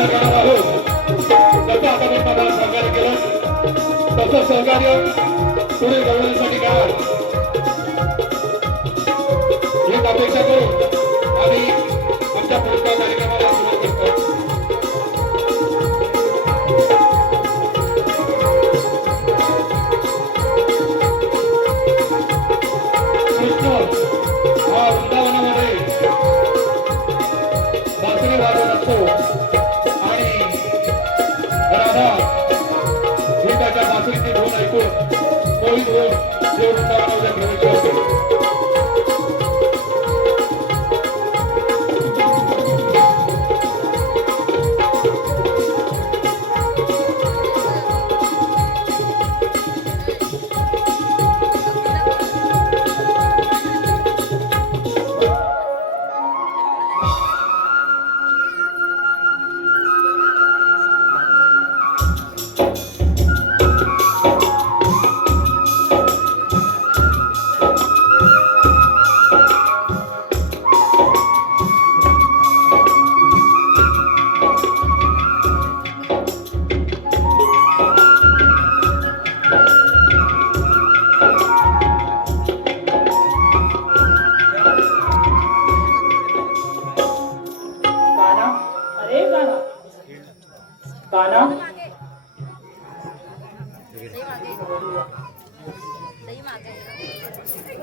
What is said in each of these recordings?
सादर करणार आहोत. त्याचं आतापर्यंत आम्हाला सहकार्य केलं तसं सहकार्य पुढे गवळण्यासाठी करा हीच अपेक्षा करून आम्ही आमच्या पुढच्या कार्यक्रमाला सुरुवात करतो. कृष्ण हा वृंदावनामध्ये बासरी वाजवत असतो आणि राधा ही त्याच्या बासरीची धून ऐकून मोहित होऊन देव वृंदावनामध्ये प्रवेश करते.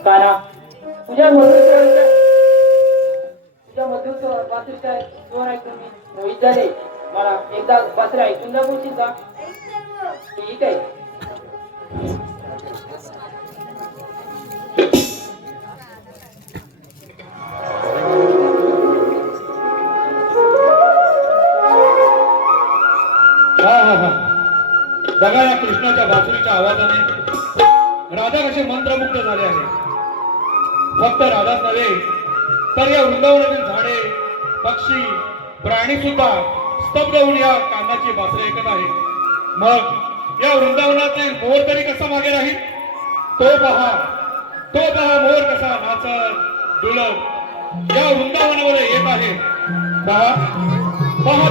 काना तुझ्या मधून बासरीचा दोन ऐकून मी मोहित झाले. मला एकदा बासरी ऐकून दाखवशील का? ठीक आहे. बघा या कृष्णाच्या बासुरीच्या आवाजाने राधा कसे मंत्रमुग्ध झाले आहे. फक्त राधाच नव्हे तर या वृंदावनातील झाडे पक्षी प्राणी सुद्धा स्तब्ध होऊन या कानाची बासरी ऐकत आहे. मग या वृंदावनातील मोर तरी कसा मागे राहील? तो पहा मोर कसा नाचत डुलत या वृंदावनामध्ये येत आहे. पहा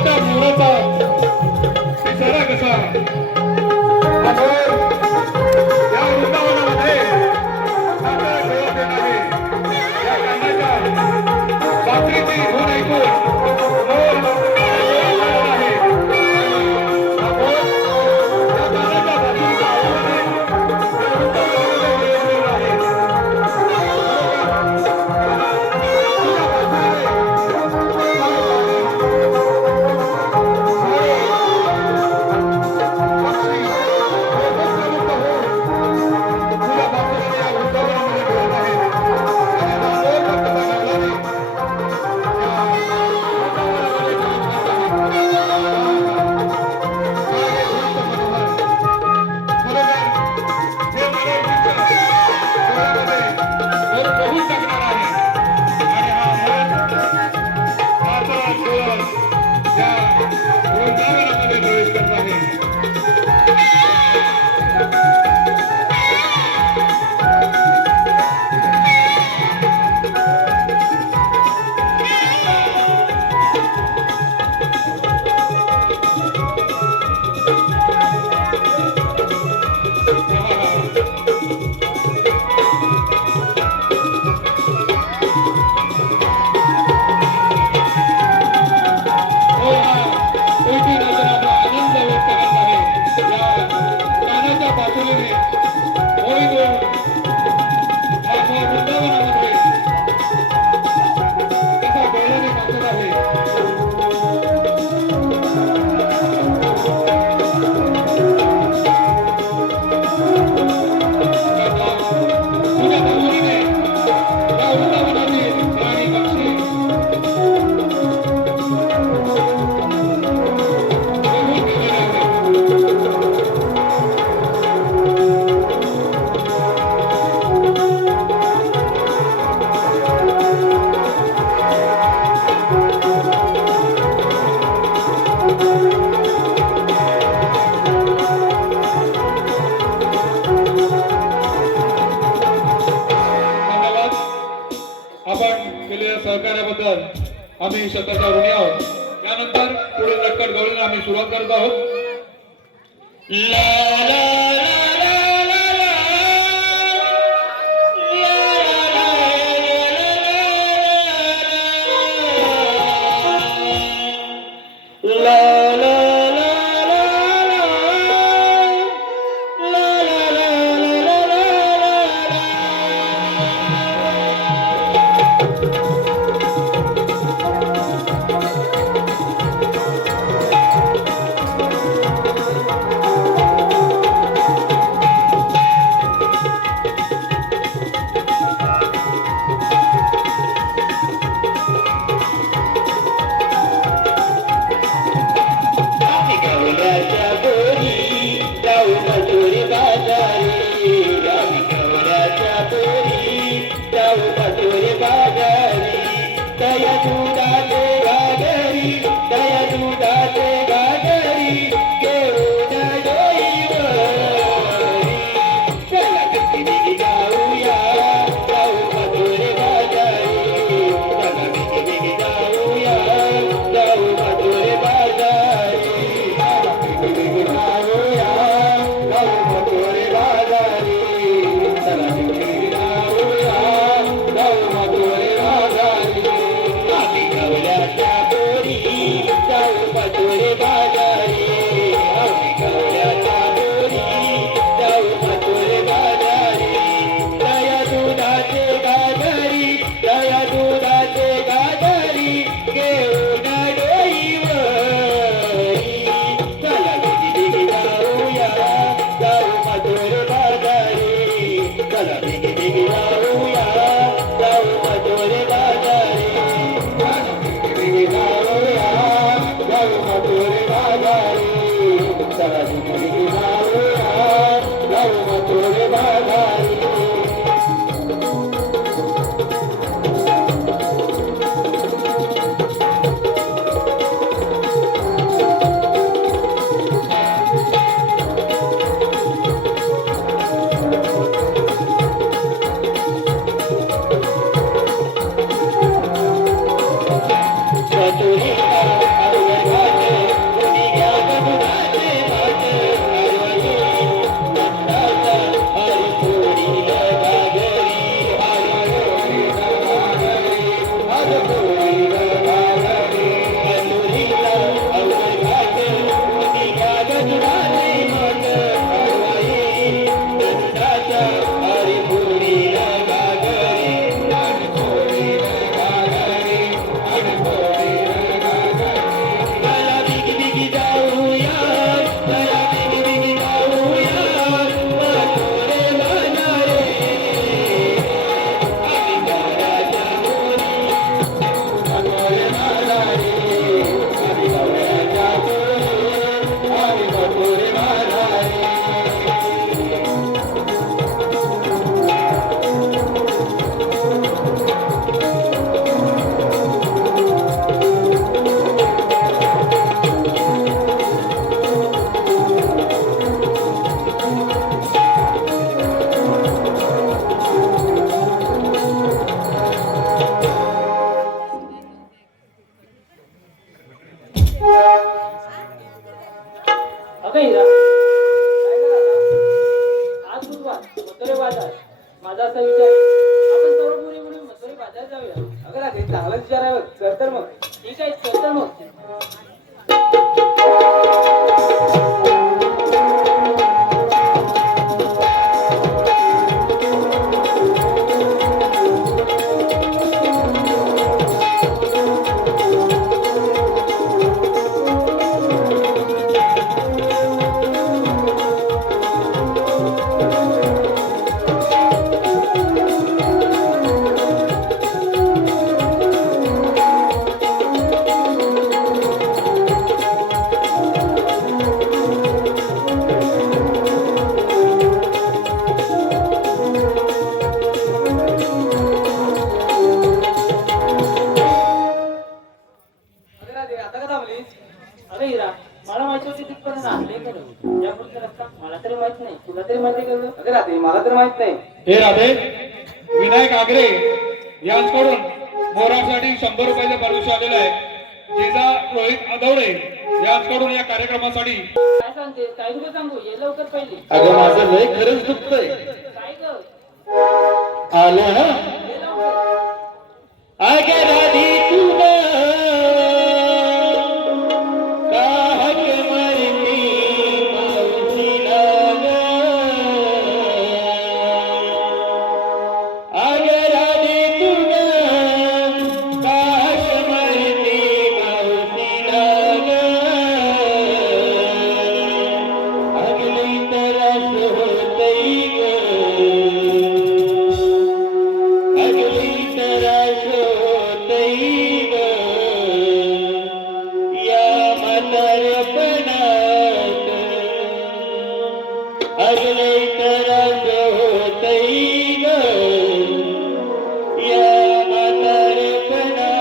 त्या मोराचा पिसारा कसा या वृंदावनामध्ये खेळत येत आहे. या कानाच्या बासरीची धून ऐकून आम्ही स्वतःच्या ऋणी आहोत. त्यानंतर पुढील रटकट गवळीला आम्ही सुरुवात करत आहोत. ला ला ला ला ला ला. माझा असा विचार आपण सर्व मुली मुली मथुरे बाजारात जाऊया. अगं राधे चांगला विचार आहे बघ. चल तर मग. ठीक आहे चल तर मग. अरे हिरा मला माहिती होती तिथपर्यंत आणले खरं यापुढचा रस्ता मला तरी माहित नाही तुला तरी माहिती का गं? अगं राधे मला तर माहित नाही. हे राधे, विनायक आगरे यांच्याकडून मोरासाठी 100 रुपयाचे परमिशन आलेलं आहे. जेजा रोहित आदवळे याचकडून या कार्यक्रमासाठी काय सांगते काय नको सांगू ये लवकर पहिली अगं माझं लय खरंच दुखतंय काय ग आलं हा ये लवकर अगे राधी तुला काहक मरती मावशीला ग. अगे राधी तुला काहक मरती मावशीला ग. अगली तरस होतई ग. अगली तरस होतई ग. या म्हातारपणात अगली तरस होतई ग. या म्हातारपणात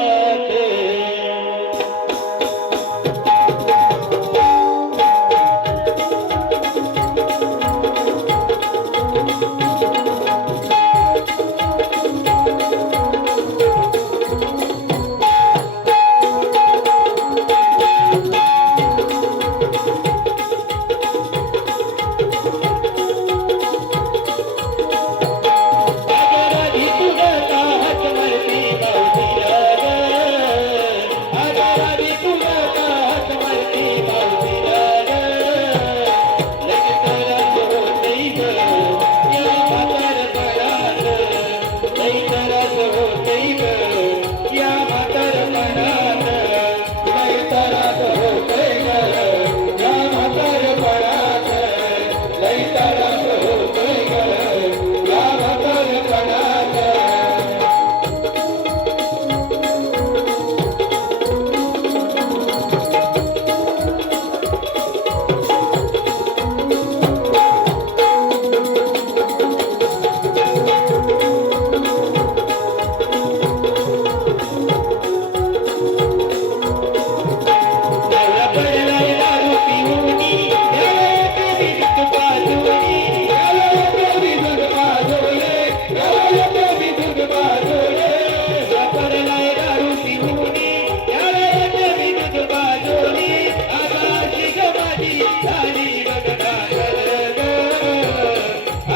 अगराधी तुला काहक मरती मावशीला ग. अगराधी तुला काहक मरती मावशीला ग. लग तरस होतई ग. या म्हातारपणात लई तरस होतई ग. या म्हातारपणात लई तरस होतई ग. या म्हातारपणात लई तरस होतई ग. या म्हातारपणात नवरा पडलाय दारू पिऊनी. याला कधी दुःख पाजोळी. याला कधी दुःख पाजोळे. याला कधी दुःख पाजोळे. नवरा पडलाय दारू पिऊनी. याला कधी दुःख पाजोळी. आकाशी ग माझी झाली बघ डांगर ग.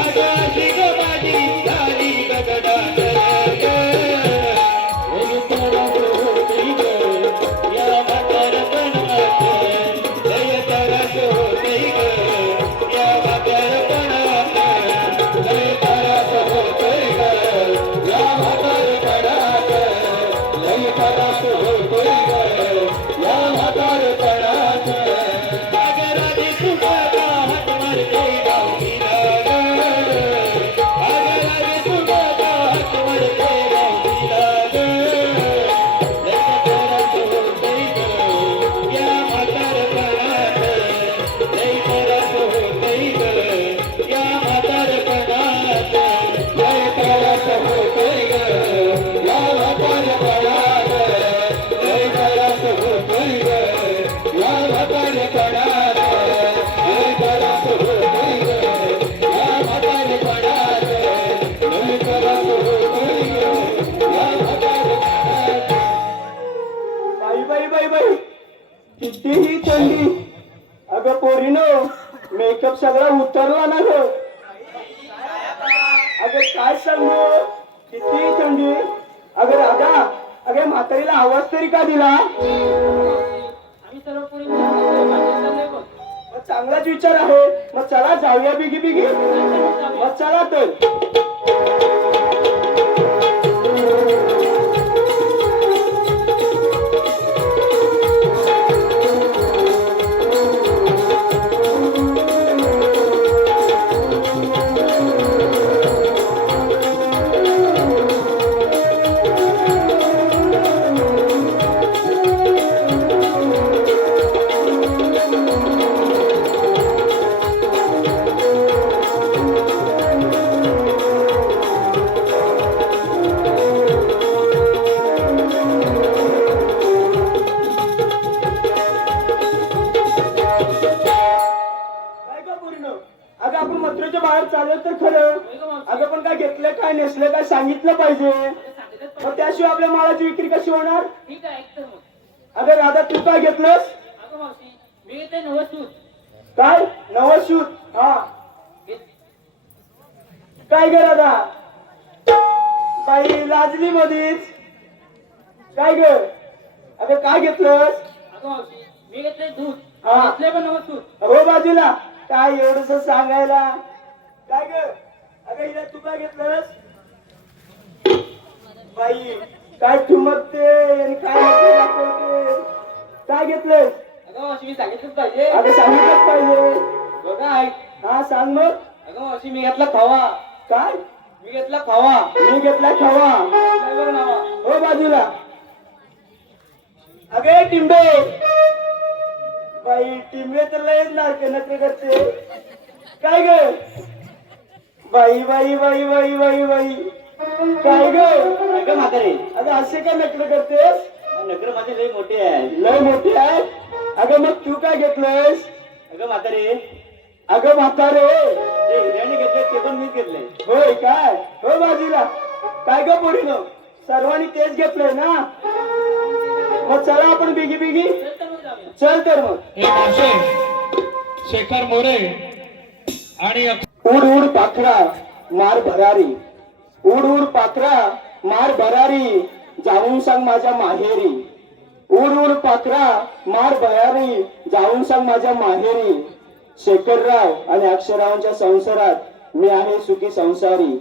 आकाशी ग माझी झाली बघ डांगर ग. लई तरस होतई ग. या म्हातारपणात लई तरस होतई ग. या म्हातारपणात लई तरस होतई ग. या म्हातारपणात लई तरस होतई ग. या म्हातारपणात अगराधी तुला काहक मरती मावशीला ग. अगराधी तुला काहक मरती मावशीला ग. लई तरस होतई ग. या म्हातारपणात लई तरस होतई ग. या म्हातारपणात लई तरस होतई ग. या म्हातारपणात लई तरस होतई ग. या म्हातारपणात लई तरस होतई ग. या म्हातारपणात लई तरस होतई ग. या म्हातारपणात बाई बाई बाई बाई कितीही थंडी अगं पोरीनो मेकअप सगळा उतरला ना ग अगं काय सांगू कितीही थंडी अगं राधा अगं म्हातारीला आवाज तरी का दिला आम्ही सर्व पुढे चाललंय बघ मग चांगलाच विचार आहे मग चला जाऊया बिगी बिगी मग चला तर अगं पण काय घेतलं काय नेसलं काय सांगितलं पाहिजे मग त्याशिवाय आपल्या मालाची विक्री कशी होणार ठीक आहे ऐकतो मग अगं राधा तू काय घेतलंस? अगं मावशी मी घेतले नवस सूत. काय नवस शूट? हा काय ग राधा? बाई लाजली मधीच. काय ग? अगं काय घेतलंस? अगं मावशी मी घेतले दूध. हा. घेतले पण नवस सूत. हो बाजूला. काय एवढस सांगायला? काय ग? अगं हिला तू काय घेतलंस? बाई काय ठुमकते आणि काय हात दाखवते? काय घेतलंस? अगं मावशी मी सांगितलंच पाहिजे. अगं सांगितलंच पाहिजे. बघा ऐक. हा सांग मग. अगं मावशी मी घेतला खवा. काय? मी घेतला खवा. मी घेतला खवा. काय बरं नावा? हो बाजूला. अगे टिंबे. बाई टिंबे तर लयच नखरे करते. काय ग? बाई बाई बाई बाई बाई बाई काय ग? अगं म्हातारे, अगं असे का नखरे करतेस? नगर माझे लय मोठे आहे. लय मोठी आहे. अगं मग तू काय घेतलंस? अगं म्हातारे, अगं म्हातारे. जे हिऱ्याने घेतले ते पण मीच घेतले. होय काय? हो बाजूला. काय ग पोरीनो? सर्वांनी तेच घेतलंय ना? मग चला आपण बिगी बिगी. चल तर मग जाऊया. चल तर मग. हे मावशे शेखर मोरे आणि उड उड पाखरा मार भरारी. उड उड पाखरा मार भरारी जाऊन सांग माझ्या माहेरी. उड उड पाखरा मार भरारी जाऊन सांग माझ्या माहेरी. शेखरराव आणि अक्षररावांच्या संसारात मी आहे सुखी संसारी.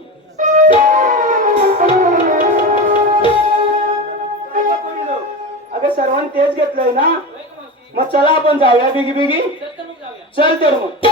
अगं सर्वांनी तेच घेतलंय ना? होय का मावशी? मग चला आपण जाऊया बिगी बिगी. चल तर मग जाऊया. चल तर मग.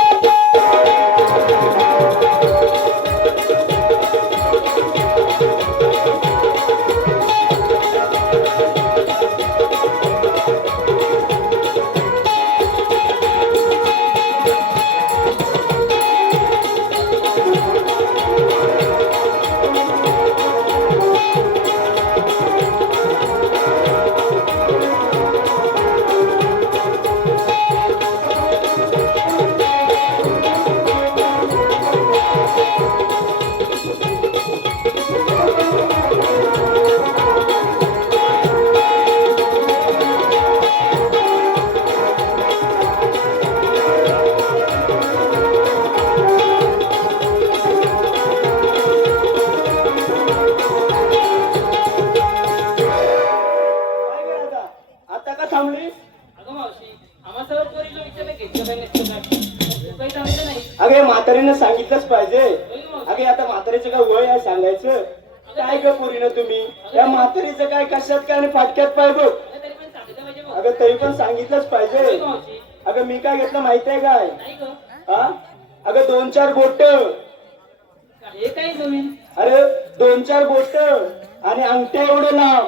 काय ग राधा? आता का थांबलीस? अगं मावशी आम्हा सर्व पोरीला विचारलं घेतलं काय नसतं काय. तू काही सांगितलं नाही. अगे म्हातारीनं सांगितलंच पाहिजे. होय का मावशी? अगे आता म्हातारीचं काय वय आहे सांगायचं? काय ग पोरीनं तुम्ही? त्या म्हातारीचं काय कशात काय आणि फाटक्यात पाय बघ. अगं तरी पण सांगितलं पाहिजे बघ. अगं तरी पण सांगितलंच होय पाहिजे. का मावशी? अगं मी काय घेतलं माहिती आहे काय? नाही ग. हा? अगं 2-4 बोट. हे काय नवीन? अरे 2-4 बोट आणि अंगठ्या एवढे लांब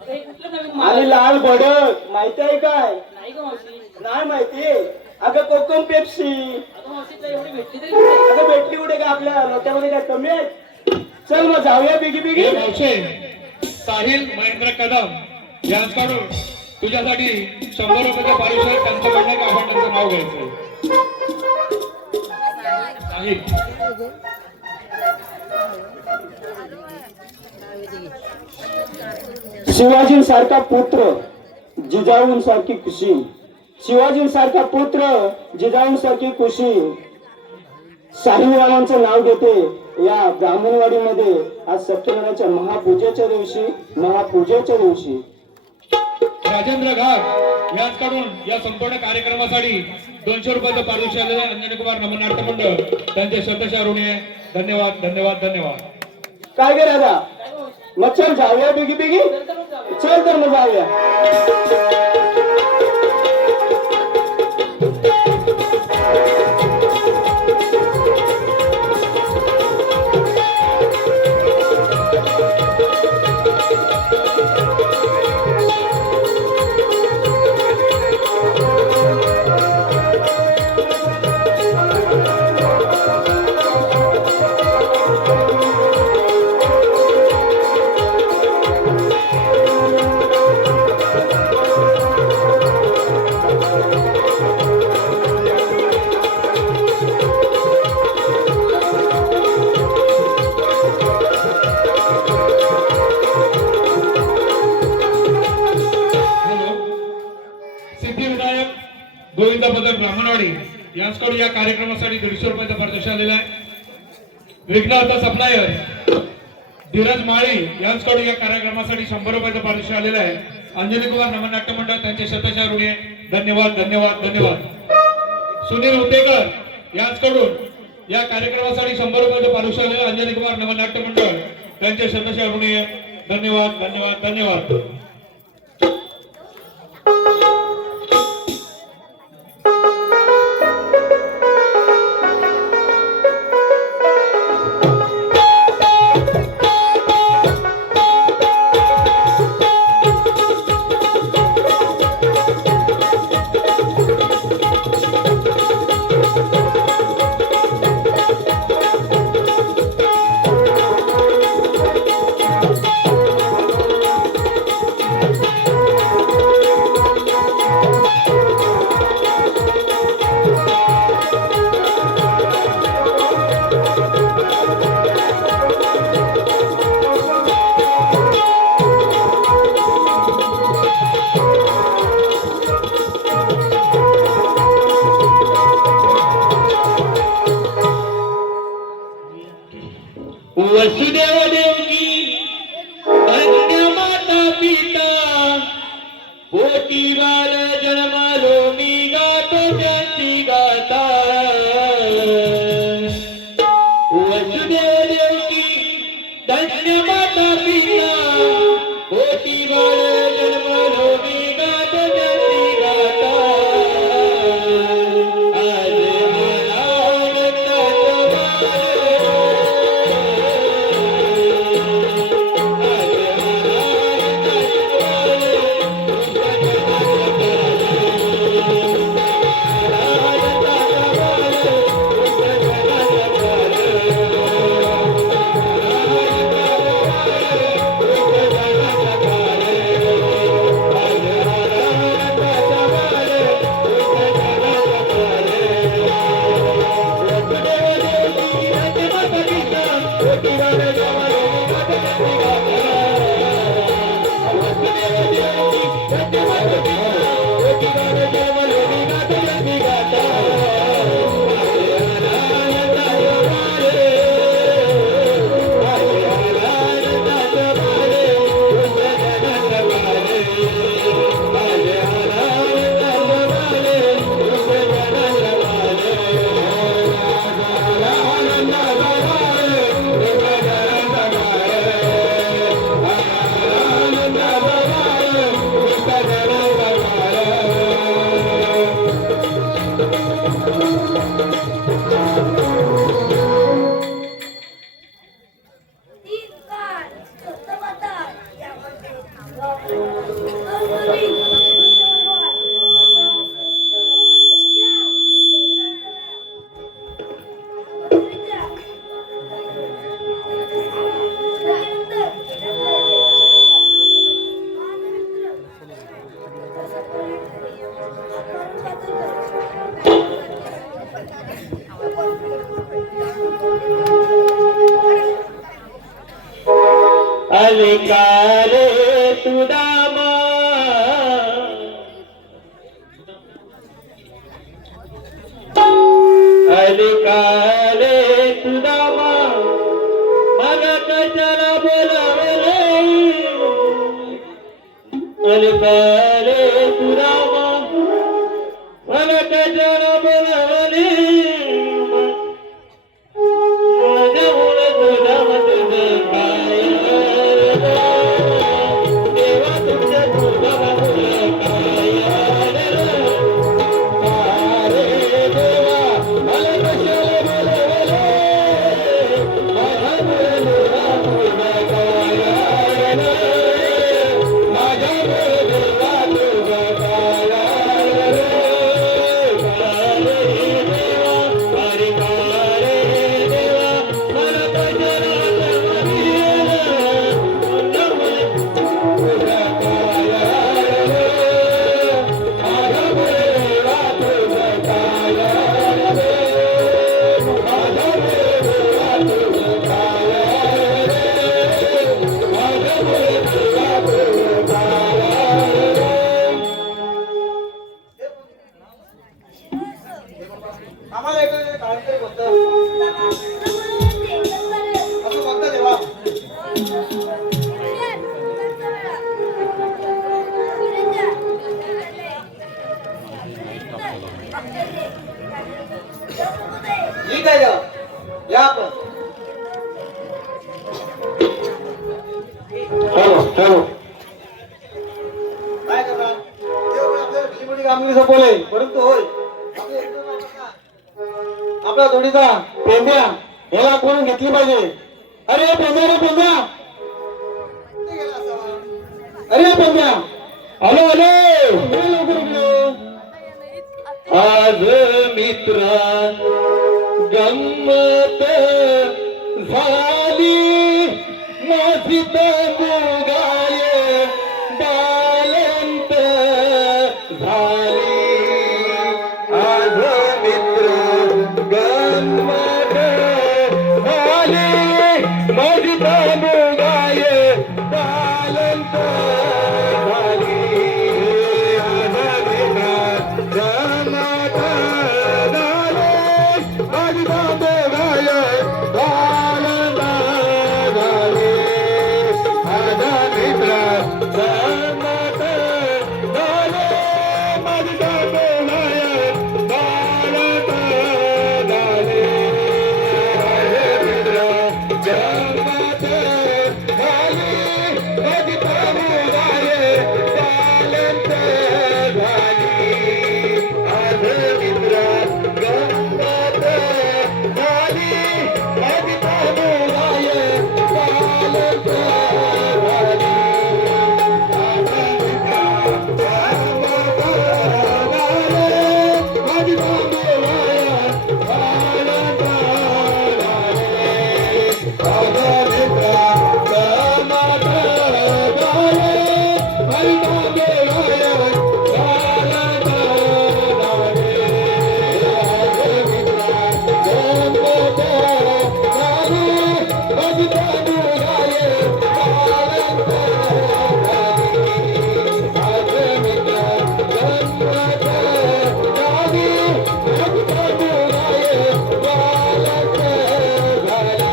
अगं हे कुठलं नवीन आणि माल? लाल भडक. माहिती आहे काय? नाही ग मावशी. नाही माहिती. अगं कोकम पेप्सी. अगं मावशी तुला एवढी भेटली तरी कुठे? अगं भेटली कुठे का आपल्या लोट्यामध्ये काय कमी आहेत? चल मग जाऊया बिगी बिगी. हे मावशे साहिल महेंद्र कदम यांच्याकडून तुझ्यासाठी 100 रुपयाचं पारितोषिक त्यांच्याकडनं का आपण त्यांचं नाव घ्यायचं. साहिल शिवाजींसारखा पुत्र जिजाऊंसारखी खुशी. शिवाजींसारखा पुत्र जिजाऊंसारखी खुशी. साहिलवालांचं नाव घेते या ब्राह्मणवाडीमध्ये आज सत्यनारायणच्या महापूजेच्या दिवशी राजेंद्र घाट यांच्याकडून या संपूर्ण कार्यक्रमासाठी 200 रुपयाचं पारितोषिक आलेलं आहे. अंजनी कुमार नमनार्थ मंडळ त्यांचे शतशः ऋणी आहे. धन्यवाद धन्यवाद धन्यवाद. काय गे दादा? काय ग मावशी? मग चल जाऊया बिगी बिगी. चल तर मग जाऊया. चल तर मग जाऊया. सिद्धिविनायक गोविंद बदर ब्राह्मणवाडी यांच्याकडून या कार्यक्रमासाठी 150 रुपयाचा पारितोषिक आलेला आहे. विघ्नहर्ता सप्लायर धीरज माळी यांच्याकडून या कार्यक्रमासाठी 100 रुपयाचा पारितोषिक आलेला आहे. अंजनी कुमार नमन नाट्य मंडळ त्यांचे शतशः ऋणी आहे. धन्यवाद धन्यवाद धन्यवाद. सुनील उतेकर यांच्याकडून या कार्यक्रमासाठी 100 रुपयाचं पारितोषिक आलेलं आहे. अंजनी कुमार नमन नाट्य मंडळ त्यांचे शतशः ऋणी आहे. धन्यवाद धन्यवाद धन्यवाद. वसुदेव देवकी धन्य माता पिता पोटी बाल जन्मालो मी गातो जयंती गाता. वसुदेव देवकी धन्य माता पिता पोटी बाल जन्मालो मी गातो जयंती गाता. आज अलकारे सुदामा अलकारे सुदामा मला कशाला बोलावले. अलकारे सुदामा मला कशाला बोलावले. ठीक आहे देवा. या आपण. काय करणार देव आपल्याला भीमडी कामगिरी सोपवले परंतु होय आपला जोडीचा पेंड्या याला कोण घेतली पाहिजे. अरे पेंड्या रे पेंड्या. अरे पेंड्या. आलो आलो. लवकर उठलो. आज मित्रा गंमत झाली माझी मुगाय बालंत झाली. आज मित्र गंमत झाली माझी मुगाय बालंत झाली. आज मित्र गंमत झाली माझी मुगाय बालंत झाली. आज मित्र गंमत झाली माझी मुगाय बालंत झाली.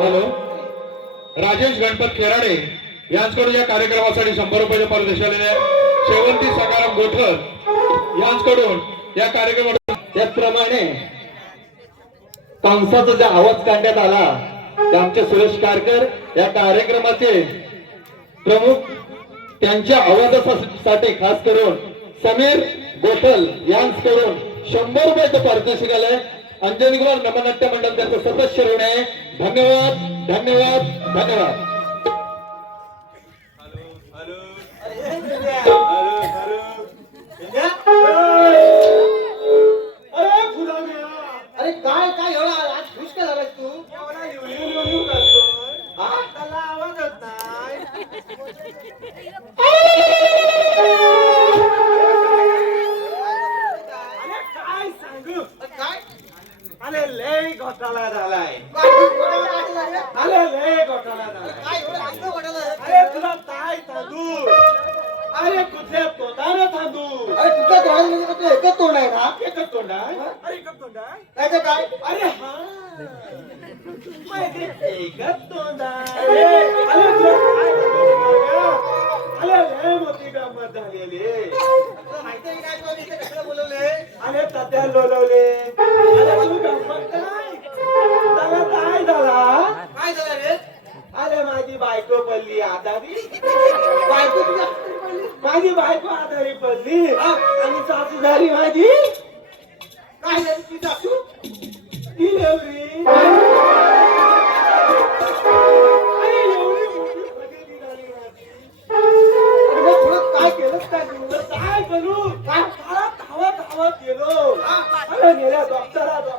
हॅलो. राजेश गणपत खेराडे यांच्याकडून या कार्यक्रमासाठी 100 रुपयाचे पारितोषिक आलेले आहे. शेवंती सकाराम गोठर यांच्याकडून या कार्यक्रमात त्याचप्रमाणे कंसाचा जो आवाज काढण्यात आला ते आमचे सुरेश कारकर या कार्यक्रमाचे प्रमुख. त्यांच्या आवाजासाठी खास करून समीर गोठल यांच्याकडून 100 रुपयाचं पारितोषिक आलंय. अंजनी कुमार नमनाट्य मंडळ त्यांचं सदस्य ऋण आहे. धन्यवाद धन्यवाद धन्यवाद. अरे काय काय एवढा आज खुश का झालास तू. त्याला आवाज होत नाही. काय सांगू काय. अरे लय घोटाळा झालाय. अरे लय घोटाळा झालाय. अरे तुला काय सांगू. अरे कुठल्या तोंडाने सांगू. अरे कुठल्या तोंडाने म्हणजे तुला एकच तोंड आहे ना. एकच तोंड आहे. अरे एकच तोंड आहे. काय काय. अरे हा एकच तोंड आहे. अरे तुला काय सांगू. अरे लय मोठी गंमत झालेली. तुला माहिती आहे काय तू इथे कशाला बोलवले. अरे तात्या बोलवले. अरे तू गंमत नाही. त्याला काय झाला. काय झालं रे. अरे माझी बायको पडली आजारी. बायको तुझ्या माझी बायको आजारी पडली आणि सासू झाली माझी. काय झाली ती सासू. डिलेवरी. अरे एवढी मोठी फजिती झाली माझी. अरे तुला काय केलं काय तू. काय करू. काय धावत धावत गेलो. अरे गेल्या डॉक्टरात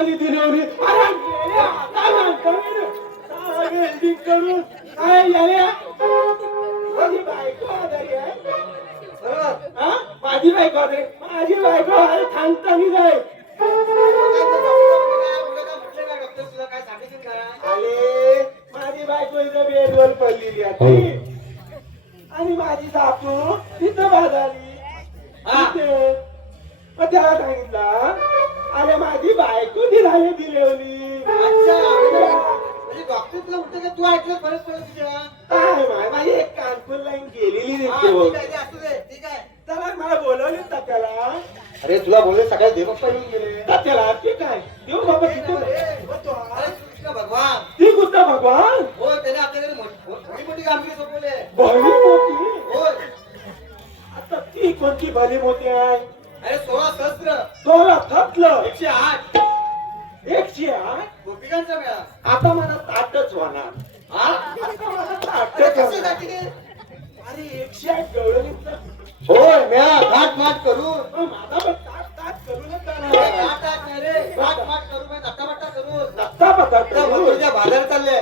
थांबताना दिली होती. अरे गेल्या, काय म्हणतो मी? काय वेल्डिंग करून काय झाल्या? माझी बायको आजारी आहे. हा? माझी बायको आजारी. माझी बायको आज थांबताना जाय. आले, माझी बायको इथं बेडवर पडलेली आहे आणि माझी सासू तिथं बाजारी. मग त्याला सांगितलं अरे माझी बायको दिलाय दिलेली. तू ऐकलं फरक पडत तुझ्या काय माय माझी एक कानपूर लाईन गेलेली दिसते. असू दे ठीक आहे. त्याला मला बोलवले त्याला अरे तुला बोलले सकाळी देवप्पा येऊन गेले. त्याला ते काय देऊ बाबा किती अरे कृष्ण भगवान ती कुठं भगवान हो त्याने आपल्याकडे मोठी मोठी कामगिरी सोपवले. भली मोठी. होय आता ती कोणती भली मोठी आहे? अरे 16 सहस्त्र तोला थकलं 108 108. गोपिकांचा मेळा. आता मला ताटच होणार. हा आता मला अरे ताटच कसे होणार. जाते ते? अरे 108 गवळणी होय मेळा घाट माट करून माझा पण ताट ताट करूनच अरे जाणार. घाट घाट नाही रे घाट माट करून नट्टाबट्टा करून नक्का पता आता मथुरेच्या बाजार चालले.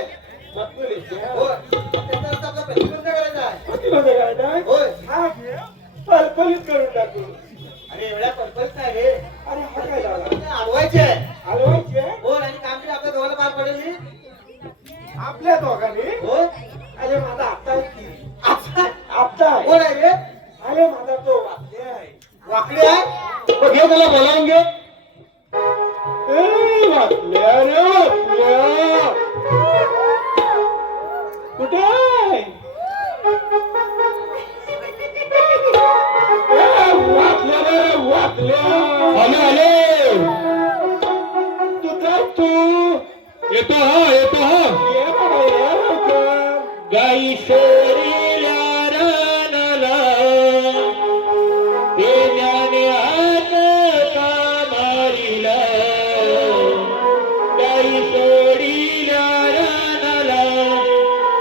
हो होय त्याचा रस्ता आपला प्रतिबंध करायचा आहे. किती मध्ये काय होय हा पलपलीत करून टाकू. अरे एवढ्या परपरीत नाही रे. अरे हा काय झाला अडवायचे आहे. हलवायचे हो आणि कामगिरी आपल्या दोघांना पार पडेल ही. आपल्या दोघांनी. होय अरे माझा आपटा आहे की. अच्छा. आपटा आहे. कोण आहे रे? अरे माझा तो वाद्य आहे. वाकडे आहे. मग घे त्याला बोलावून घे. ए, वाटल्या रे वाटल्या. कुठे आहे? ए, वाटल्या रे वाटल्या. आलो आलो. तुझा तू येतो हा येतो हा. ये बाबा ये लवकर. गाई सोडील्या रानाला ते ज्ञाने आन का मारिला. गाई सोडील्या रानाला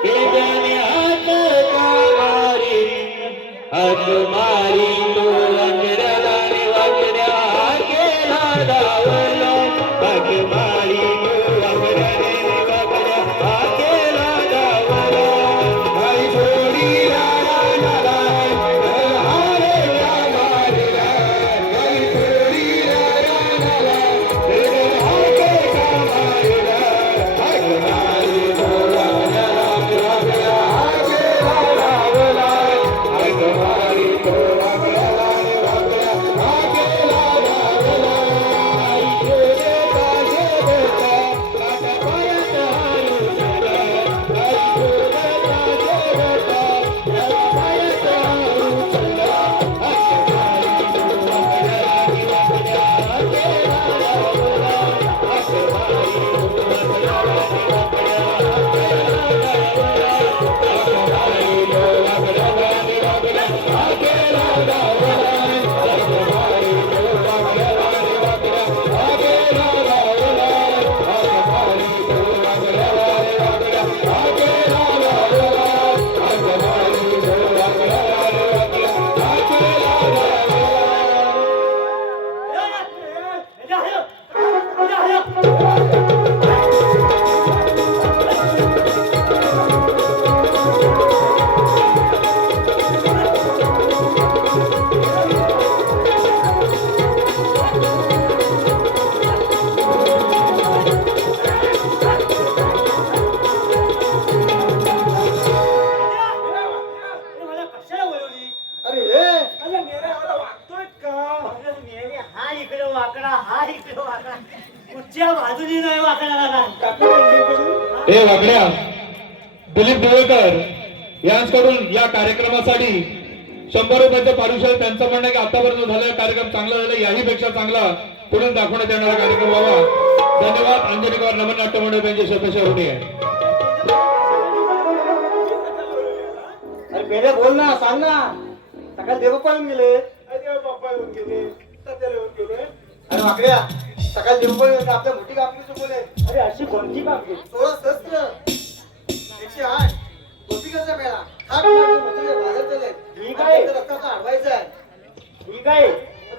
ते ज्ञाने आन का मारी. हात मारी तो अंजराला रे वाकड्या केला डावला. हात मारी तो अंजराला रे वाकड्या केला डावला. गाई सोडील्या रानाला हारे या मारिला. गाई सोडील्या रानाला ते हाके का मारिला. हात मारी तो अंजराला रे वाकड्या केला डावला. हात मारी तो अंजराला रे वाकड्या केला डावला. आई शोधता शोधता माझ्या पायात हारू सोडा. आई शोधता शोधता माझ्या पायात हारू सोडा. हात मारी तो अंजराला रे वाकड्या केला डावला. हात मारी तो अंजराला रे वाकड्या केला डावला. हात मारी तो अंजराला रे वाकड्या केला डावला. हात मारी तो अंजराला रे वाकड्या केला डावला. हात मारी तो अंजराला रे वाकड्या केला डावला. हात मारी तो अंजराला रे वाकड्या केला डावला. कशाला बोलवली? अरे हे अरे मेरा एवढा वागतोय का? हा इकडे वाकडा हा इकडे वाकडा कुठच्या बाजूनी नाही वाकडा दादा. काका बिल्डिंग करून हे वाकड्या दिलीप दिवेकर यांच्याकडून या कार्यक्रमासाठी 100 रुपयाचं पारितोषिक. त्यांचं म्हणणं आहे की आतापर्यंत झालेला कार्यक्रम चांगला झाला, याही पेक्षा चांगला पुढे दाखवण्यात येणारा कार्यक्रम व्हावा. धन्यवाद. अंजनी कौर नमन नाट्य मंडळ त्यांची शतशः होणी आहे. अरे मेरे बोल ना सांग ना. सकाळी देवप्पा येऊन गेले. अरे बाप्पा येऊन गेले. तात्याला येऊन गेले. अरे वाकड्या सकाळी देवप्पा येऊन गेले. आपल्या मोठी कामगिरी सोपवले. अरे अशी कोणती बाब 16 सहस्त्र 108 गोपिकांचा मेळा. घाट माट मथुरेच्या बाजार चालले. ठीक आहे. रस्ता अडवायचा आहे. ठीक आहे.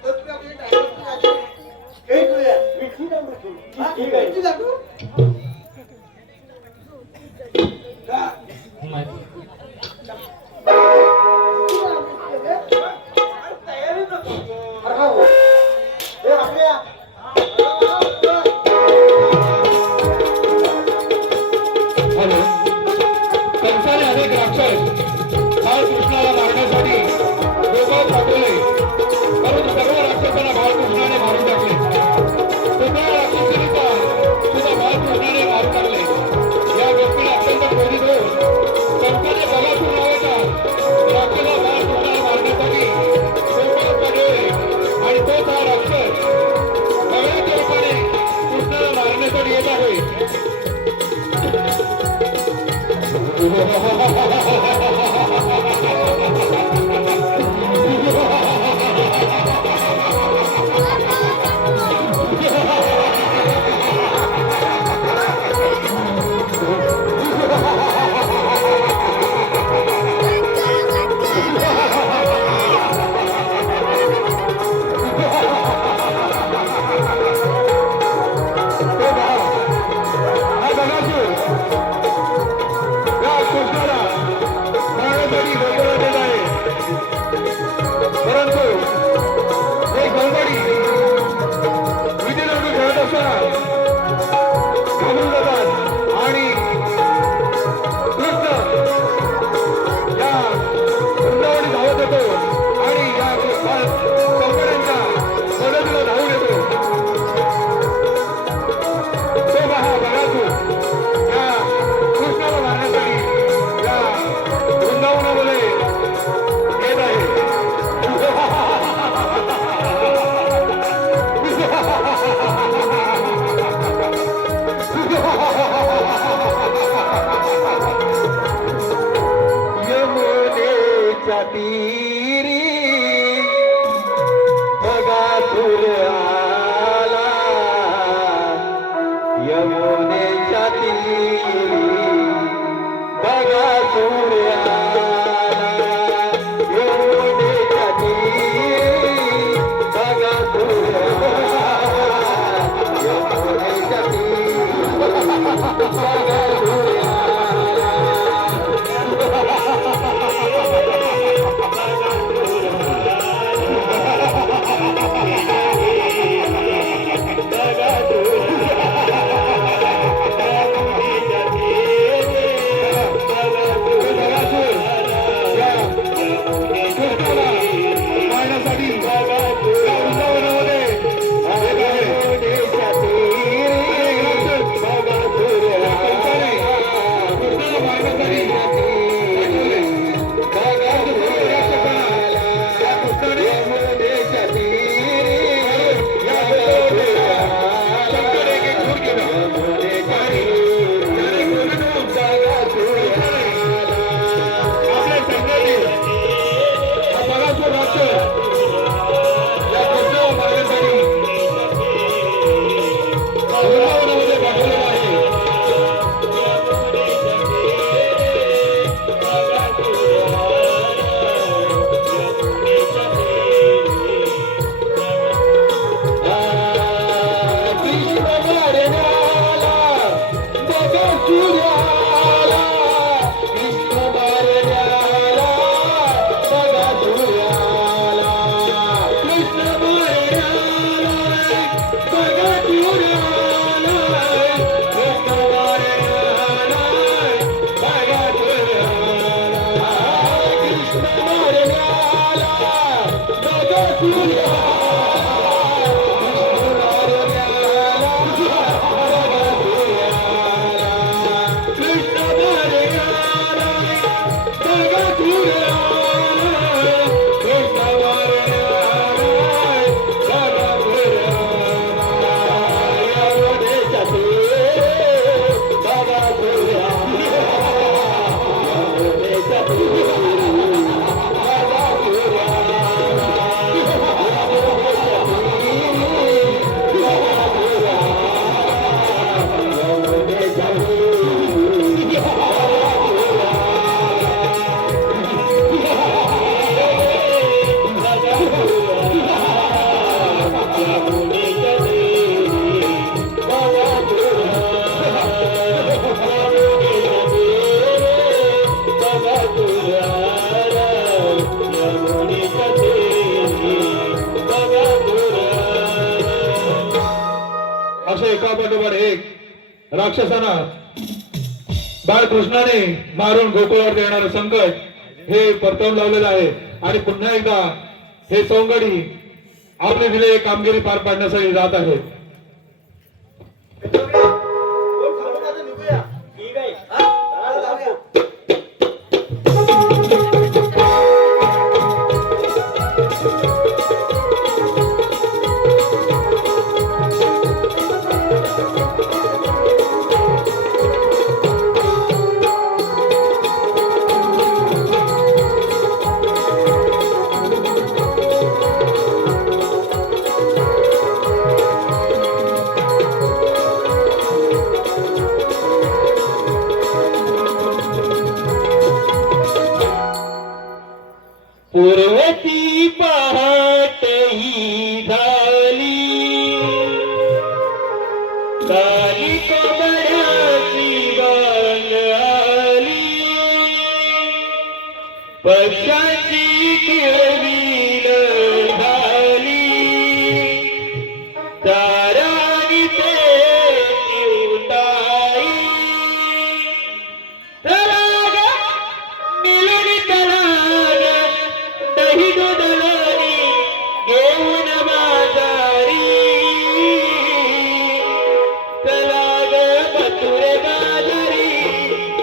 तर तुम्ही आपली टायगर हे तुझ्या विठी दांडू ठेवू. हा? ठीक आहे. किती लागू? तयारीच होतो. अरे हा हो. हे आपल्या हॅलो कंसाने अनेक राक्षस बाळकृष्णाला मारण्यासाठी डोकं पाठवले परंतु सर्व राक्षसांना बाळकृष्णाने मारून टाकले दुसऱ्या राक्षसीचा सुद्धा बाळकृष्णाने मारून टाकले या गोष्टीला अत्यंत क्रोधित होऊन कंसाने बगासूर नावाच्या राक्षसाला बाळकृष्णाला मारण्यासाठी डोकं पाठवले आणि तोच हा राक्षस बगळ्याच्या रूपाने कृष्णाला मारण्यासाठी येत आहे हा बघासूर या कृष्णाला मारण्यासाठी गोंधळात येत आहे परंतु हे गडबडी विधिदंड खेळत असताना घालून जातात आणि कृष्ण या वृंदावनी धावत येतो आणि या कंपन्यांच्या मदतीला धावून येतो तो पहा बघासूर या कृष्णाला मारण्यासाठी या वृंदावनामध्ये येत आहे यमुनेच्या तीरी बगासूर आला यमुनेच्या तीरी बगासूर आला यमुनेच्या तीरी बगासूर आला यमुनेच्या तीरी बगासूर मारण्यासाठी राक्षसांना बाळकृष्णाने मारून गोकुळावर येणारं संकट हे परतवून लावलेलं आहे आणि पुन्हा एकदा हे सौंगडी आपले दिलेली कामगिरी पार पाडण्यासाठी जात आहेत. कोण थांबत आता निघूया. ठीक आहे चला जाऊया. पूर्वती पहाट ही झाली, काली कोंबड्याची बांग आली, पक्षांची किळविल झाली, तारांनी ते उताई, तलाग मिलनी तलाग दही दुधलनी घेऊन बाजारी, तलाग मथुरे बाजारी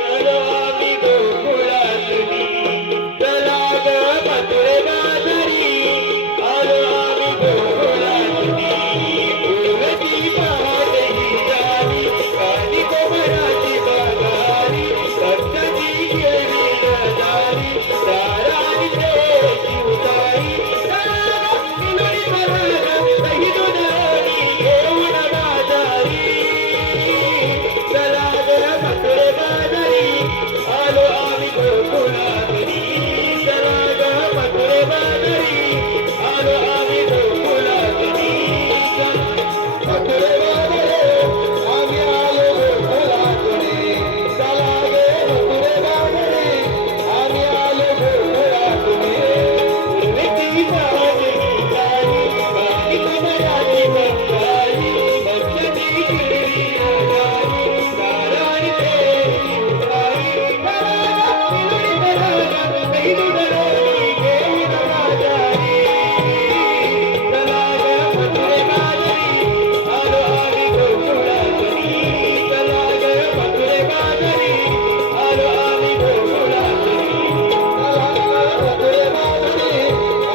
आलो आम्ही गोकुळातूनी, तलाग मथुरे बाजारी आलो आम्ही गोकुळातूनी, पूर्वची पहाट ही झाली, काली कोंबड्याची बांग आली, पक्षांची किळविल झाली, तारांनी ते उताई, तलाग मिलनी तलाग दही दुधलनी घेऊन बाजारी, तलाग मथुरे बाजारी आलो आम्ही गोकुळातूनी, तलाग मथुरे बाजारी आलो आम्ही गोकुळातूनी, मथुरे बाजारी आम्ही आलो गोकुळातूनी, तलाग मथुरे बाजारी आम्ही आलो गोकुळातूनी, पूर्वेची पहाट ही झाली, काली कोंबड्याची बांग आली, पक्षांची किळविल झाली, तारांनी ते उताई, तलाग मिलनी तलाग दही दुधलनी घेऊन बाजारी, तलाग मथुरे बाजारी आलो आम्ही गोकुळातूनी, तलाग मथुरे बाजारी आलो आम्ही गोकुळातूनी, तलाग मथुरे बाजारी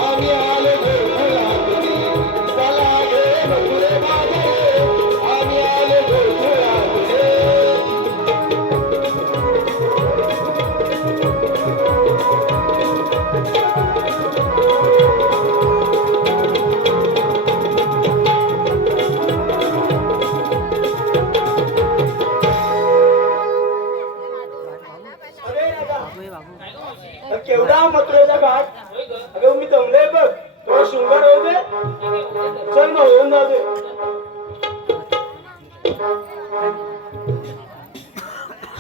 आम्ही आलो गोकुळातूनी, तलाग मथुरे बाजारी आम्ही आलो गोकुळातूनी. अरे राजा केवढा मथुरेचा घाट. अगं मी दमले बघ, थोडा शृंगार होऊ दे. चल ना होऊन जाऊ दे.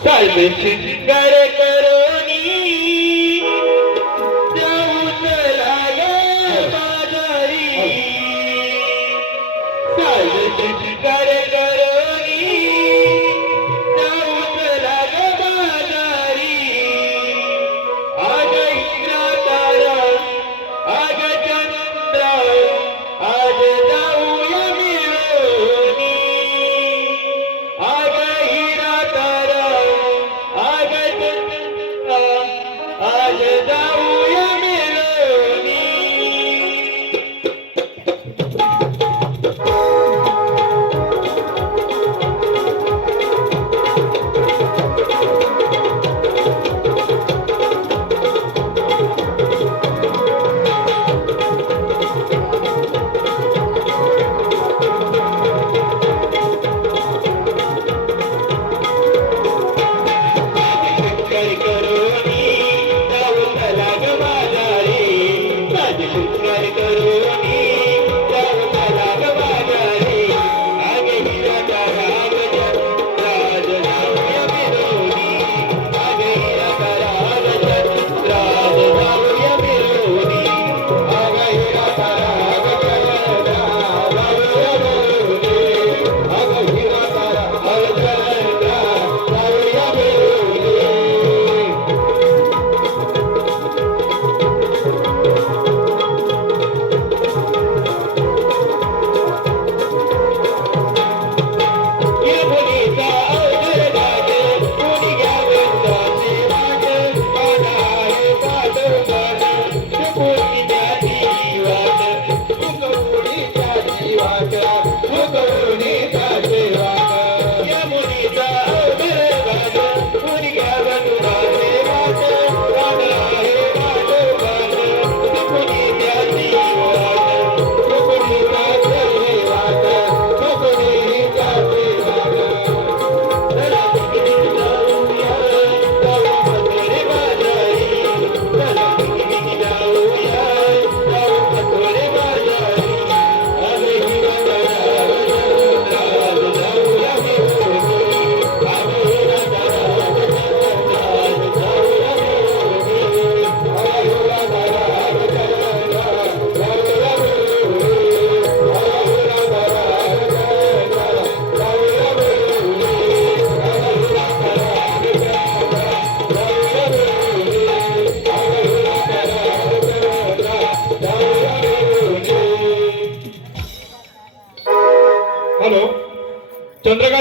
साहेब शिंगार करोनी जाऊ चला गे बाजारी, साहेब शिंगार करोनी जाऊ चला गे बाजारी, आग इंद्रा तारा आग चंद्र आज जाऊया मिळूनी, आग हिरा तारा आग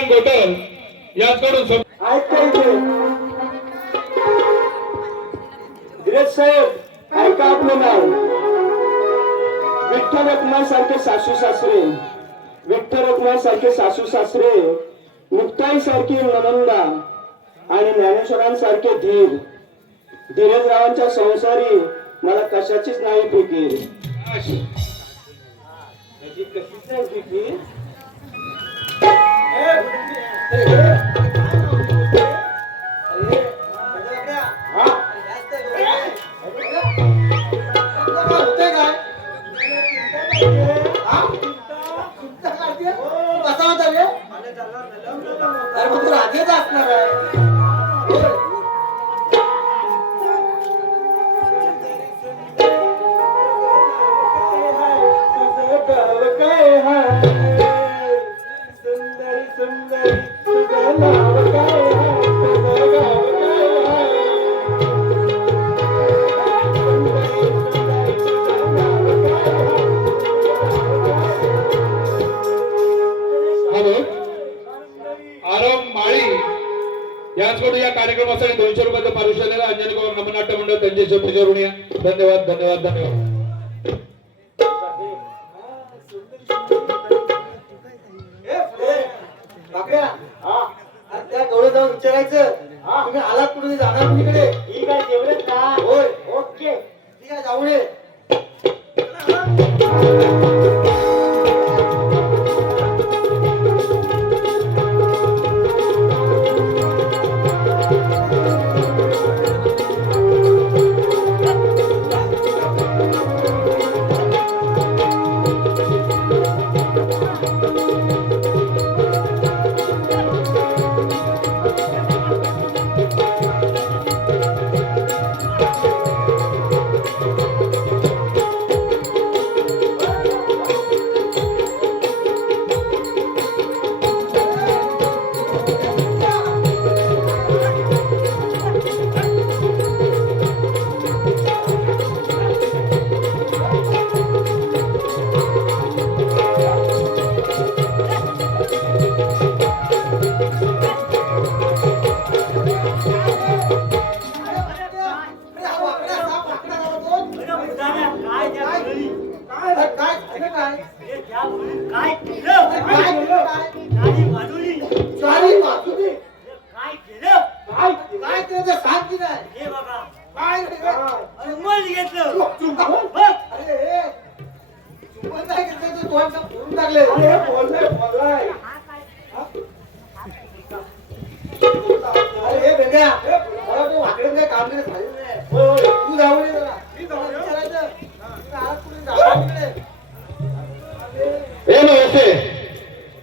ब्रायन गोटल याचकडून ऐका इथे धीरज साहेब ऐका आपलं नाव विठ्ठल रखुमाई सारखे सासू सासरे विठ्ठल रखुमाई सारखे सासू सासरे मुक्ताई सारखी ननंदा आणि ज्ञानेश्वरांसारखे धीर धीरजरावांच्या संसारी मला कशाचीच नाही फिकीर याची कशीच नाही फिकीर राधेच असणार आहे आरम माळी याचकडून या कार्यक्रमासाठी 200 रुपयाचं पारितोषिक अंजनी गौर नमनाट्य मंडळ त्यांचे शोभेकरून या. धन्यवाद धन्यवाद धन्यवाद. त्या गवळे जाऊन विचारायचं तुम्ही आलात कुठे जाणार कुणीकडे ठीक आहे तेवढेच का होय ओके ठीक आहे जाऊन ये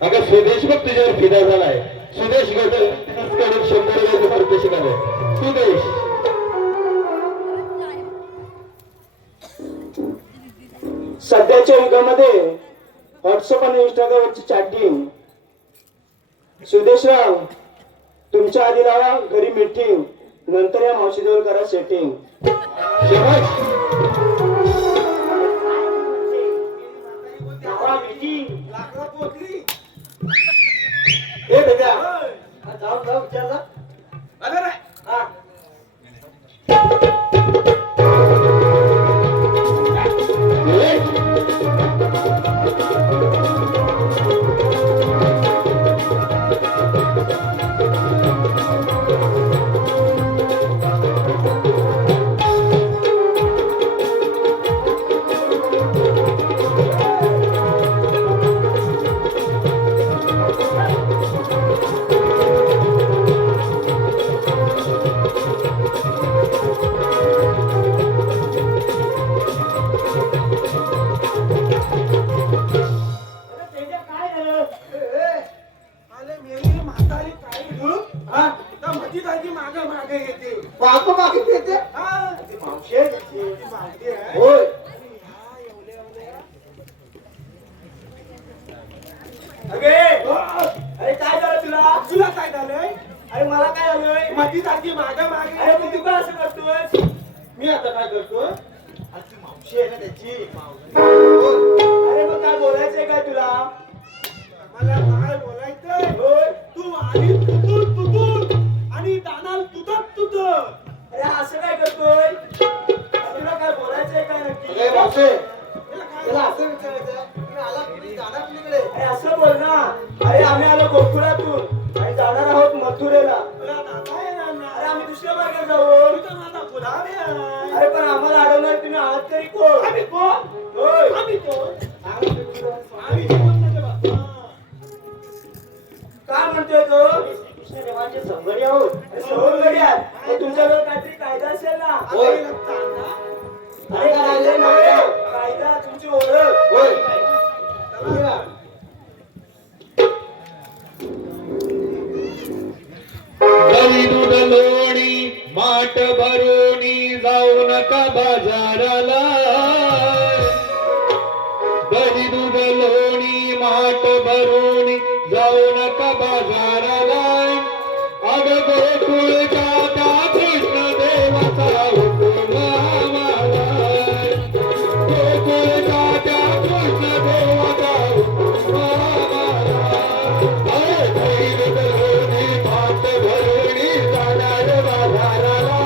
अगं सुदेश बघ तुझ्यावर फिदा झालाय सुदेश कडून 100 रुपयाचं पारितोषिक आलंय सुदेश सध्याच्या युगामध्ये व्हॉट्सअप आणि इंस्टाग्रामवरची चॅटिंग सुदेशराव तुमच्या आधी लावा घरी मीटिंग नंतर या मावशीजवळ करा सेटिंग ए बेटा जाऊ जाऊ विचार जा हा अरे काय झालं तुला काय झालंय अरे मला काय आलंय माझी सारखी मागा मागे अरे तू का असं करतोय मी आता काय करतोय मावशी आहे ना त्याची अरे मग काय बोलायचंय काय तुला मला काय बोलायचंय होय आणि तुतून आणि दानाल तुतत. अरे असं काय करतोय? तुला काय बोलायचंय काय नक्की? ए मावशे, त्याला असं विचारायचं तुम्ही आला कुणी जाणार कुणीकडे? अरे असं बोल ना. अरे आम्ही आलो गोकुळातून आणि जाणार आहोत मथुरेला. तुला दादा येणार ना. अरे आम्ही दुसऱ्या मार्गाने जाऊ. तू तर माझा पुरावे आहे. अरे पण आम्हाला अडवणार तुम्ही आहात तरी कोण? आम्ही कोण? होय. आम्ही कोण? आम्ही श्रीमंताचे बाप. काय म्हणतोय तो? कृष्ण देवांचे संगडी आहोत. अरे संगडी आहात. मग तुमच्याकडे काहीतरी कायदा असेल ना? होय. चांगला. अरे कायदा नाही. कायदा तुमची ओळख. होय. चला. दही दूध लोणी माठ भरोणी जाऊ नका बाजाराला. दही दूध लोणी माठ भरोणी जाऊ नका बाजाराला. अग गोकुळचा त्या कृष्ण देवाचा हुकूम आम्हाला. गोकुळचा त्या कृष्ण देवाचा हुकूम आम्हाला. अरे दही दूध लोणी माठ भरोणी जाणार बाजाराला.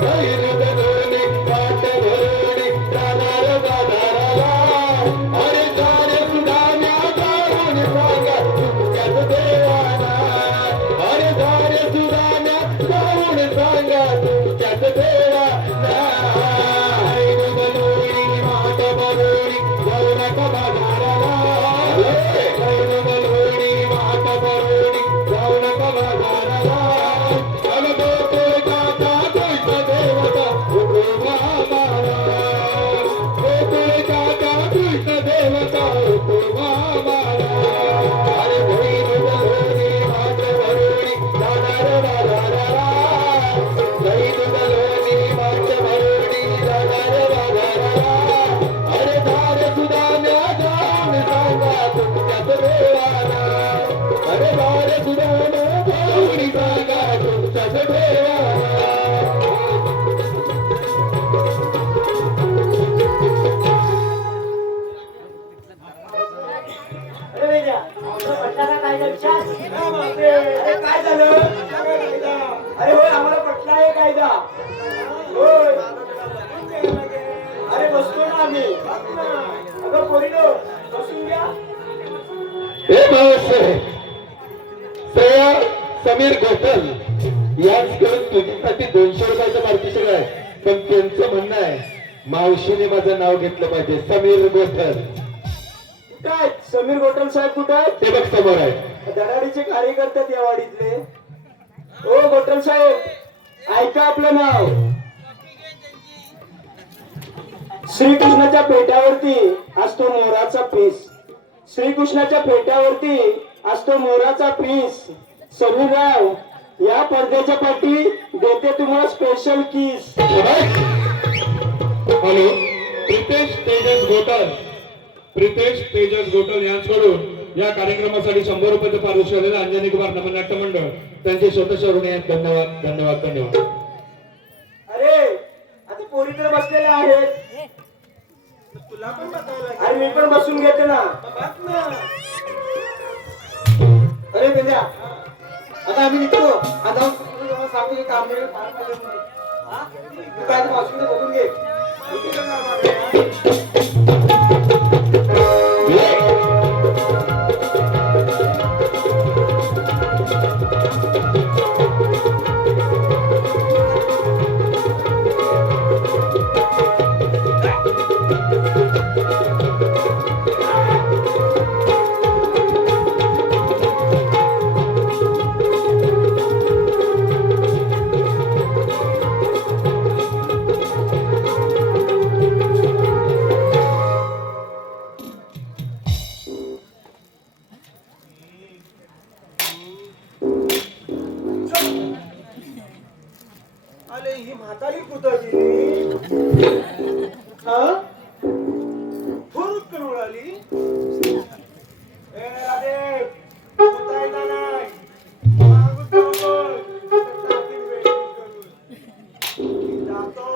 दही दूध लोणी माठ भरोणी जाणार बाजाराला. अरे सारे सुधान्या जाऊन सांगा तुमच्याच देवाला. अरे सारे सुधान्या जाऊन सांगा तुमच्याच देवाला. दही दूध लोणी माठ भरोणी जाऊ नका बाजाराला. दही दूध लोणी माठ भरोणी जाऊ नका बाजाराला. अग गोकुळचा त्या कृष्ण देवाचा हुकूम आम्हाला. गोकुळचा त्या कृष्ण देवाचा हुकूम आम्हाला. अरे दही दूध लोणी माठ भरोणी जाणार बाजाराला. दही दूध लोणी माठ भरोणी जाणार बाजाराला. अरे सारे सुधान्या जाऊन सांगा तुमच्याच देवाला. अरे सारे सुधान्या जाऊन सांगा तुमच्याच देवाला. अरे वेद्या, आमचा पटला का कायदा विचार? अरे काय झालं? अरे होय आम्हाला पटला आहे कायदा. होय. अरे बसतो ना आम्ही. अगं पोरीनो, बसून घ्या. हे मावशे, श्रेया समीर गोटल याचकडून तुझ्यासाठी 200 रुपयाचं पारितोषिक आहे. पण त्यांचं म्हणणं आहे मावशीने माझं नाव घेतलं पाहिजे. समीर गोटल. काय समीर गोटल साहेब कुठं आहेत? ते बघ समोर आहे. धडाडीचे कार्यकर्ते आहेत या वाडीतले. ओ गोटल साहेब, ऐका आपलं नाव. श्रीकृष्णाच्या पेट्यावरती असतो मोराचा पीस. श्रीकृष्णाच्या पेट्यावरती असतो मोराचा पीस. समीरराव, या पडद्याच्या पाठी देते तुम्हाला स्पेशल किस. हॅलो, प्रितेश तेजस गोटल यांच्याकडून या कार्यक्रमासाठी 100 रुपयाचं पारितोषिक आलेलं अंजनी कुमार नमन नाट्य मंडळ त्यांचे स्वतःच्या ऋणी आहेत. धन्यवाद धन्यवाद धन्यवाद. अरे आता पोरी तर बसलेल्या आहेत. तुला पण बघावं लागेल. आणि मी पण बसून घेते ना. बघ ना. अरे बेद्या, आता आम्ही निघतो. आता तुम्हाला सांगू की काम नाही फार पाहिजे म्हणून. हा? तू काय मावशीने बघून घे. आले ही म्हातारी कुठं गेली? हा? फुरुक करून आली. ए राधे, कुठायला नाही. मागून जाऊन. टाकीन वेगळी करून. जातो.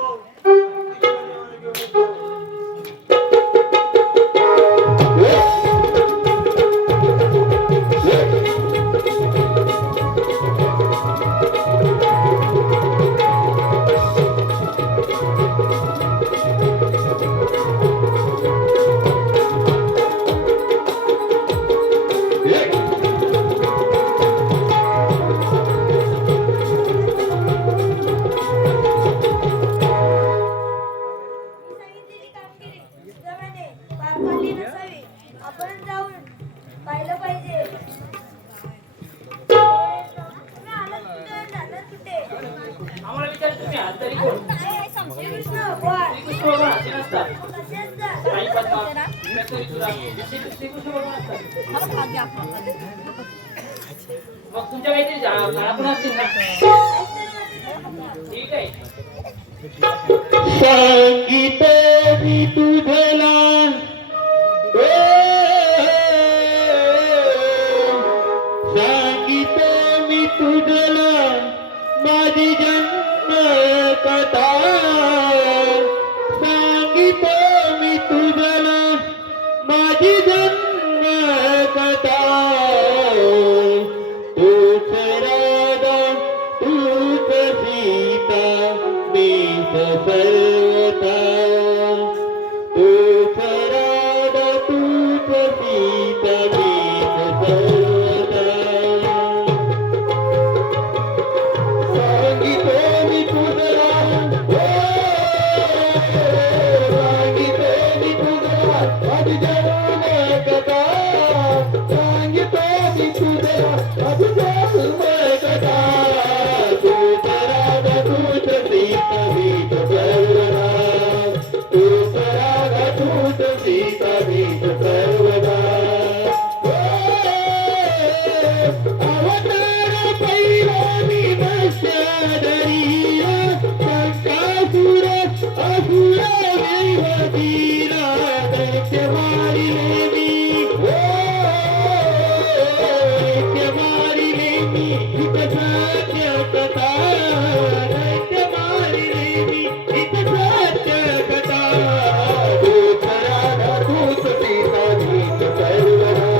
तिकडे घेऊन येतो. तरी कोण श्रीकृष्ण भगवान असे नसतात आई पद्मा विष्णुरा श्रीकृष्ण भगवान असतात मग तुमच्या काहीतरी काळा पण असतील ना ठीक आहे सांगितले मी तुझला सांगितले मी तुझला माझी जन्म कथा सांगितले मी तुझला माझी जन्म कथा तूच राधा तूच सीता मीच सर्वथा तूच राधा तूच सीता मीच सर्वथा सांगितले मी तुझला सांगितले मी तुझला माझी जन्म कथा सांगितले मी तुझला माझी जन्म कथा तूच राधा तूच सीता मीच सर्वथा तूच राधा तूच सीता मीच सर्वथा अवतार पहिला मी मत्स्यधरीरा शंकासुर असुर वीरा दैत्य मारिले मी दैत्य मारिले मी हित सत्य कथा दैत्य मारिले मी हित सत्य कथा तूच राधा तूच सीता मीच सर्वथा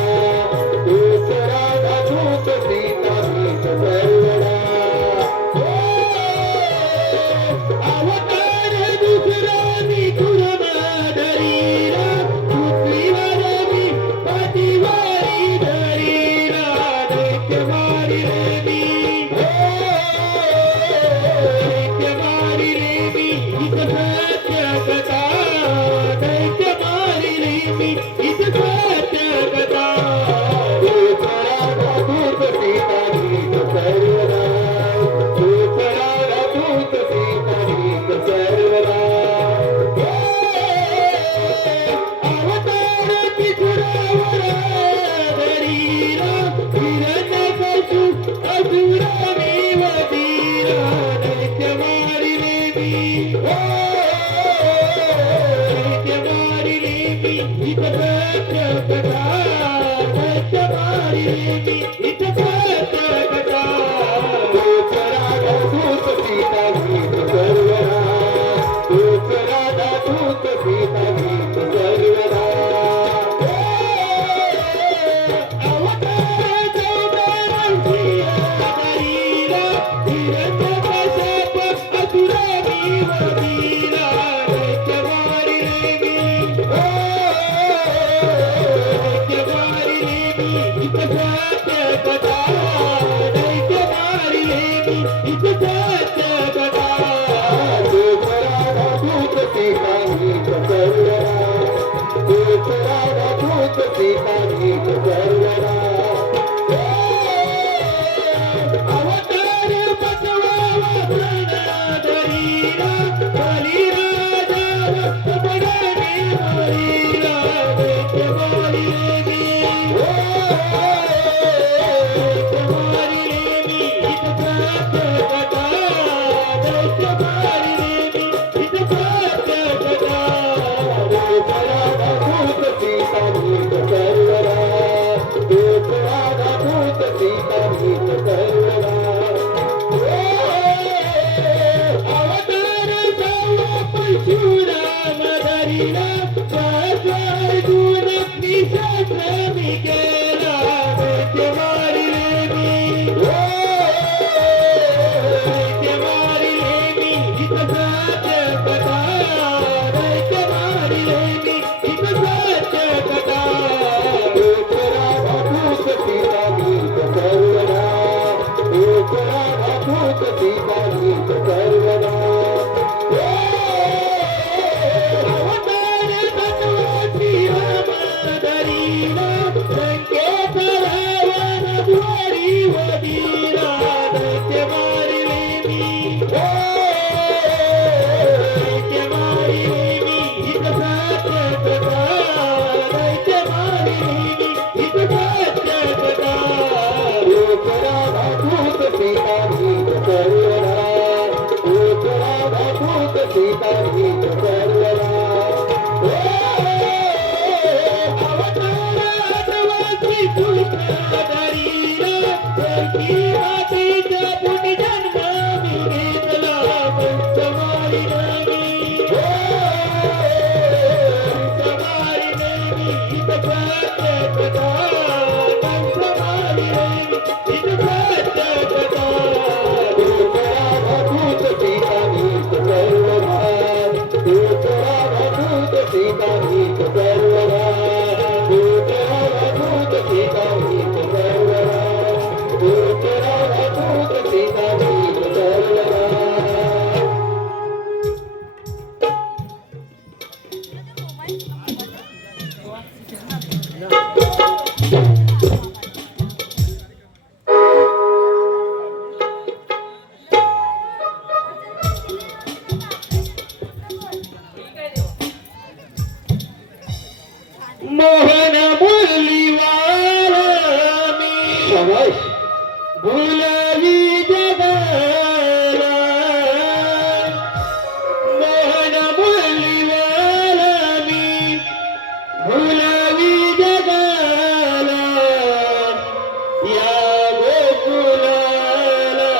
तूच राधा तूच सीता मीच सर्वथा अवतार दुसरा मी कुर्मधरीरा पृथ्वीवर मी पतिवारी धरीरा दैत्य मारिले मी दैत्य मारिले मी हित सत्य कथा दैत्य मारिले मी हित सत्य कथा तूच राधा तूच सीता मीच सर्वथा तूच राधा तूच सीता मीच सर्वथा अवतार तिसरावर धरीरा हिरण्यकशु असुर वीरा दैत्य मारिले मी दैत्य मारिले मी हित सत्य कथा दैत्य मारिले मी हित सत्य कथा तूच राधा तूच सीता मीच सर्वथा तूच राधा तूच सीता मीच सर्वथा अवतार चौदारा धरीरा हिरण्यकश्यप असुर वीरा दैत्य मारिले मी दैत्य मारिले मी हित सत्य कथा दैत्य मारिले मी हित सत्य कथा तूच राधा तूच सीता मीच सर्वथा तूच राधा तूच सीता मीच सर्वथा अवतार बसवावरण धरीरा बलिराजा भक्तपराने मारिला दैत्य मारिले मी दैत्य मारिले मी हित सत्य कथा दैत्य मारिले मी हित सत्य कथा तूच राधा तूच सीता मीच सर्वथा तूच राधा तूच सीता मीच सर्वथा अवतार सर्व परशुराम धरीला सहस्रार्जुन निशास्त्र मी केला दैत्य मारिले मी दैत्य मारिले मी हित सत्य कथा दैत्य मारिले मी हित सत्य कथा तूच राधा तूच सीता मीच सर्वथा तूच राधा तूच सीता मीच सर्वथा अवतार तत्वाची राम धरीला संकेत रावण द्वारी वदीरा दैत्य मारिले मी दैत्य सीता गीत सर्वदा तूच राधाभूत सीता गीत सर्वदा मोहन मुरलीवाला मी शाबाश भुलवी जगाला मोहन मुरलीवाला मी भुलवी जगाला या गोकुलाला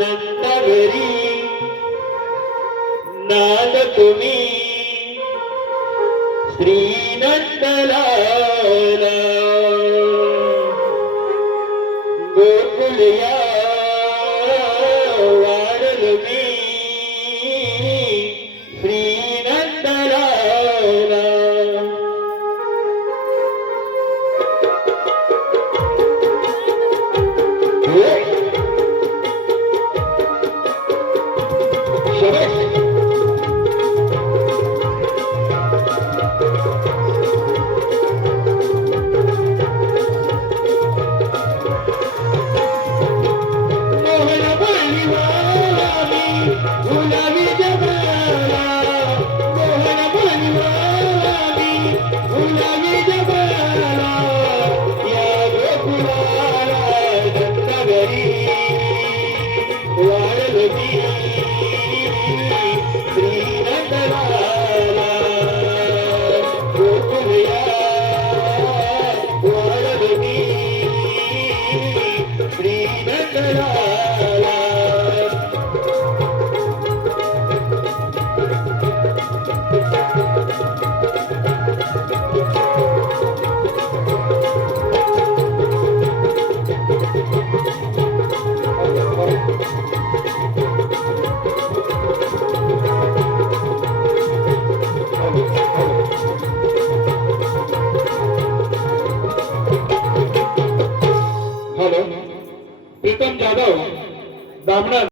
नंदघरी नाद तुम्ही श्री नंदलाला गोकुलिया वारल मी श्री नंदलाला शाबाश प्रीतम जाधव दामणा